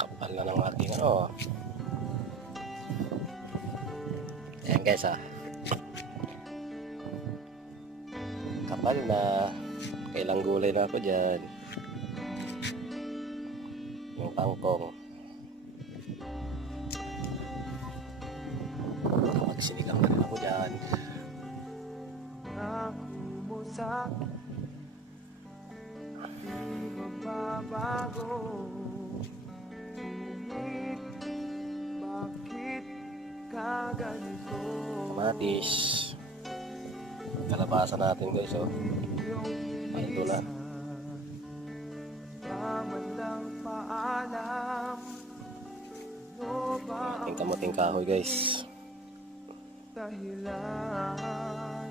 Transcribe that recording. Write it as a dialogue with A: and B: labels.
A: Kapal na ng ating ano. Ayan guys ah. Kapal na. Kailang gulay na ako dyan. Yung kangkong. Magsinigang na
B: sa Di mababago Ngunit Bakit ka ganito
A: Kamatis. Kalabasa natin guys oh. Ay, ito na.
B: Paman lang paalam Ano
A: Ating kamuting kahoy guys.
B: dahilan